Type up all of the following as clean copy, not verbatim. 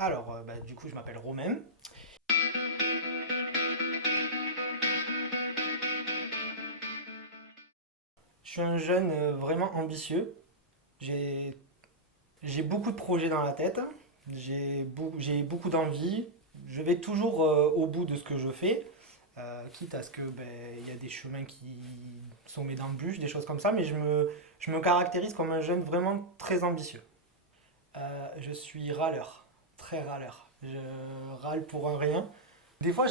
Alors, du coup, je m'appelle Romain. Je suis un jeune vraiment ambitieux. J'ai, j'ai beaucoup de projets dans la tête. J'ai beaucoup d'envie. Je vais toujours au bout de ce que je fais, quitte à ce que il y a des chemins qui sont mes d'embûches, des choses comme ça. Mais je me caractérise comme un jeune vraiment très ambitieux. Je suis râleur, très râleur. Je râle pour un rien. Des fois,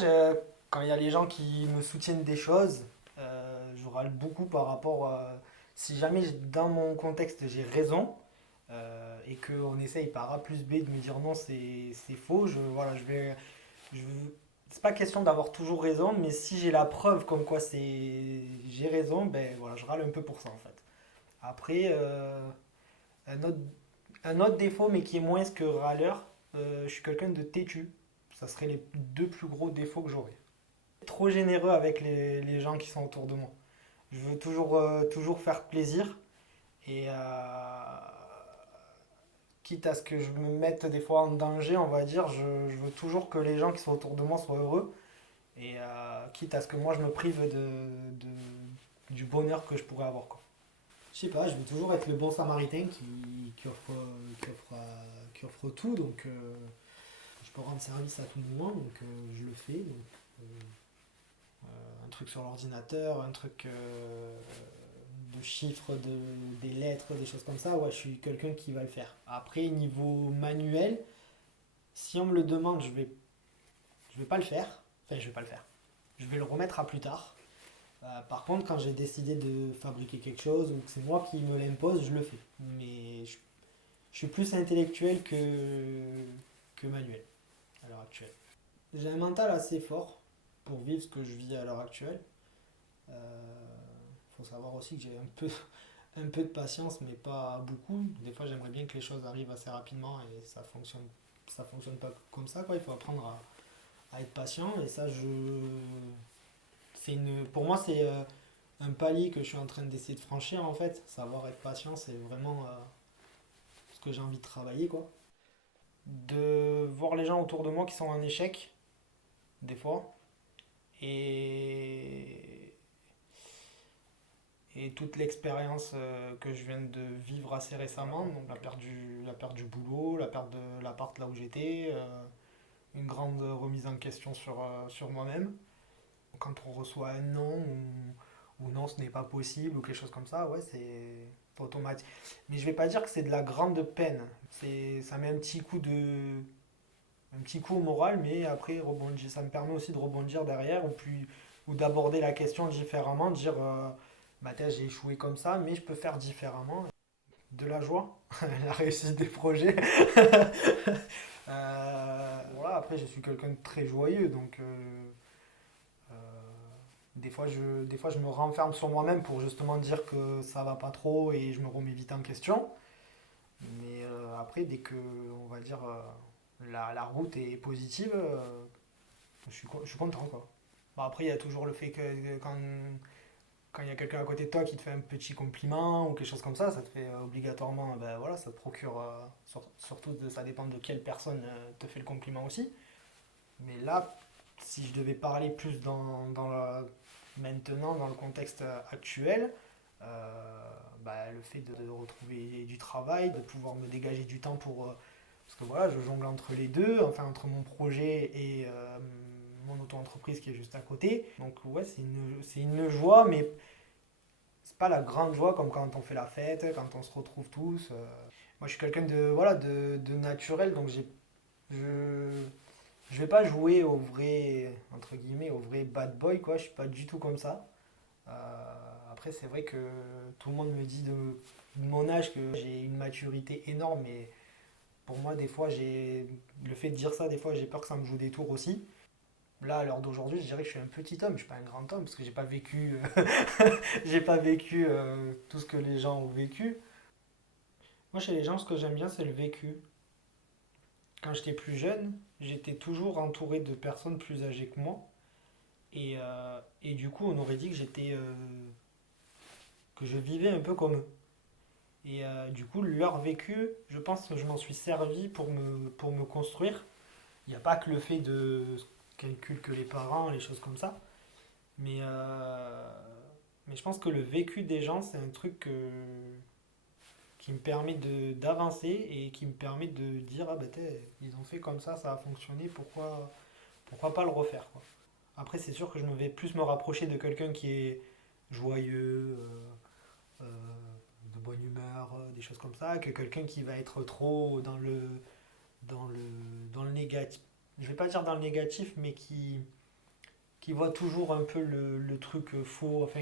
quand il y a les gens qui me soutiennent des choses, je râle beaucoup par rapport à... Si jamais dans mon contexte j'ai raison et qu'on essaye par A plus B de me dire non, c'est faux, voilà, je, c'est pas question d'avoir toujours raison, mais si j'ai la preuve comme quoi j'ai raison, ben voilà, je râle un peu pour ça en fait. Après, un autre, un autre défaut, mais qui est moins que râleur, je suis quelqu'un de têtu. Ça serait les deux plus gros défauts que j'aurais. Trop généreux avec les gens qui sont autour de moi. Je veux toujours faire plaisir et quitte à ce que je me mette des fois en danger, on va dire, je veux toujours que les gens qui sont autour de moi soient heureux et quitte à ce que moi je me prive du bonheur que je pourrais avoir, quoi. Je sais pas, je veux toujours être le bon samaritain qui offre tout, donc je peux rendre service à tout moment, donc je le fais. Donc, un truc sur l'ordinateur, un truc de chiffres, des lettres, des choses comme ça, ouais, je suis quelqu'un qui va le faire. Après, niveau manuel, si on me le demande, je vais pas le faire. Enfin, je vais pas le faire. Je vais le remettre à plus tard. Par contre, quand j'ai décidé de fabriquer quelque chose ou que c'est moi qui me l'impose, je le fais. Mais je suis plus intellectuel que manuel à l'heure actuelle. J'ai un mental assez fort pour vivre ce que je vis à l'heure actuelle. Il faut savoir aussi que j'ai un peu de patience, mais pas beaucoup. Des fois, j'aimerais bien que les choses arrivent assez rapidement et ça fonctionne pas comme ça, quoi. Il faut apprendre à être patient et ça, pour moi, c'est un palier que je suis en train d'essayer de franchir en fait. Savoir être patient, c'est vraiment ce que j'ai envie de travailler, quoi. De voir les gens autour de moi qui sont en échec, des fois, et et toute l'expérience que je viens de vivre assez récemment, donc la perte du boulot, la perte de l'appart là où j'étais, une grande remise en question sur moi-même. Quand on reçoit un non ou non ce n'est pas possible ou quelque chose comme ça, ouais, c'est automatique. Mais je vais pas dire que c'est de la grande peine. Ça met un petit coup au moral, mais après ça me permet aussi de rebondir derrière ou d'aborder la question différemment, de dire bah, j'ai échoué comme ça, mais je peux faire différemment. De la joie, la réussite des projets. Voilà, après, je suis quelqu'un de très joyeux, donc euh, des fois, je me renferme sur moi-même pour justement dire que ça va pas trop et je me remets vite en question. Mais après, dès que, on va dire, la route est positive, je suis content, quoi. Bon, après, il y a toujours le fait que quand il y a quelqu'un à côté de toi qui te fait un petit compliment ou quelque chose comme ça te fait obligatoirement, ben voilà, ça te procure, surtout ça dépend de quelle personne te fait le compliment aussi. Mais là, si je devais parler plus maintenant, dans le contexte actuel, le fait de retrouver du travail, de pouvoir me dégager du temps parce que voilà, je jongle entre les deux, enfin entre mon projet et mon auto-entreprise qui est juste à côté. Donc ouais, c'est une joie, mais c'est pas la grande joie comme quand on fait la fête, quand on se retrouve tous. Moi, je suis quelqu'un voilà, de naturel, donc je, je vais pas jouer au vrai, entre guillemets, au vrai bad boy, quoi. Je suis pas du tout comme ça. Après, c'est vrai que tout le monde me dit de mon âge que j'ai une maturité énorme, mais pour moi, des fois, le fait de dire ça, des fois, j'ai peur que ça me joue des tours aussi. Là, à l'heure d'aujourd'hui, je dirais que je suis un petit homme, je suis pas un grand homme, parce que j'ai pas vécu, j'ai pas vécu tout ce que les gens ont vécu. Moi, chez les gens, ce que j'aime bien, c'est le vécu. Quand j'étais plus jeune, j'étais toujours entouré de personnes plus âgées que moi. Et du coup, on aurait dit que que je vivais un peu comme eux. Et du coup, leur vécu, je pense que je m'en suis servi pour me construire. Il n'y a pas que le fait de calculer que les parents, les choses comme ça. Mais, mais je pense que le vécu des gens, c'est un truc qui me permet d'avancer et qui me permet de dire, ah ben ils ont fait comme ça a fonctionné, pourquoi pas le refaire, quoi. Après, c'est sûr que je me vais plus me rapprocher de quelqu'un qui est joyeux, euh, de bonne humeur, des choses comme ça, que quelqu'un qui va être trop dans le, dans le négatif. Je vais pas dire dans le négatif, mais qui voit toujours un peu le truc faux, enfin,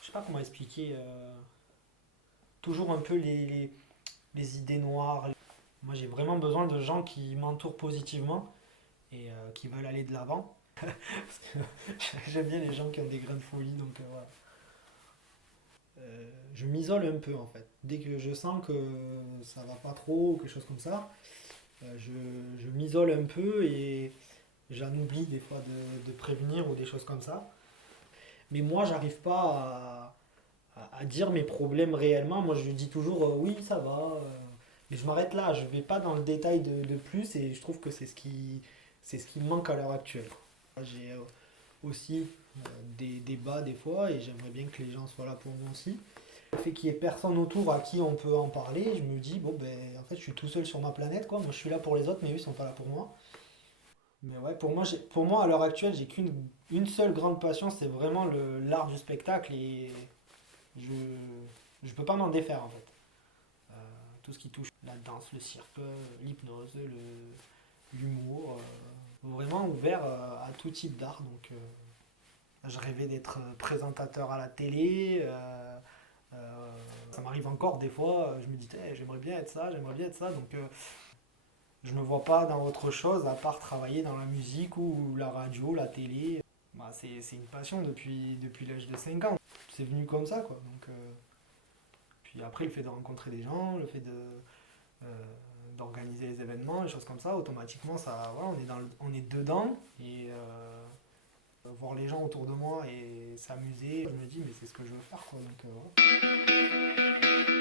je sais pas comment expliquer, toujours un peu les idées noires. Moi, j'ai vraiment besoin de gens qui m'entourent positivement et qui veulent aller de l'avant. Parce que j'aime bien les gens qui ont des grains de folie, donc voilà. Je m'isole un peu en fait. Dès que je sens que ça va pas trop, ou quelque chose comme ça, je m'isole un peu et j'en oublie des fois de prévenir ou des choses comme ça. Mais moi, j'arrive pas à dire mes problèmes réellement. Moi, je dis toujours oui, ça va. Mais je m'arrête là. Je vais pas dans le détail de plus et je trouve que c'est ce qui me manque à l'heure actuelle. J'ai aussi des débats des fois et j'aimerais bien que les gens soient là pour moi aussi. Le fait qu'il y ait personne autour à qui on peut en parler, je me dis, bon, ben, en fait, je suis tout seul sur ma planète, quoi. Moi, je suis là pour les autres, mais eux, ils sont pas là pour moi. Mais ouais, pour moi à l'heure actuelle, j'ai une seule grande passion, c'est vraiment l'art du spectacle et je, je peux pas m'en défaire, en fait. Euh, tout ce qui touche la danse, le cirque, l'hypnose, l'humour, vraiment ouvert à tout type d'art. Donc, je rêvais d'être présentateur à la télé. Ça m'arrive encore des fois, je me dis, eh, j'aimerais bien être ça, j'aimerais bien être ça. Donc, je me vois pas dans autre chose à part travailler dans la musique ou la radio, la télé. Bah, c'est une passion depuis l'âge de 5 ans. C'est venu comme ça, quoi. Donc, puis après, le fait de rencontrer des gens, le fait euh, d'organiser les événements, les choses comme ça, automatiquement, ça, voilà, on est dedans. Et voir les gens autour de moi et s'amuser, je me dis, mais c'est ce que je veux faire, quoi. Donc, voilà.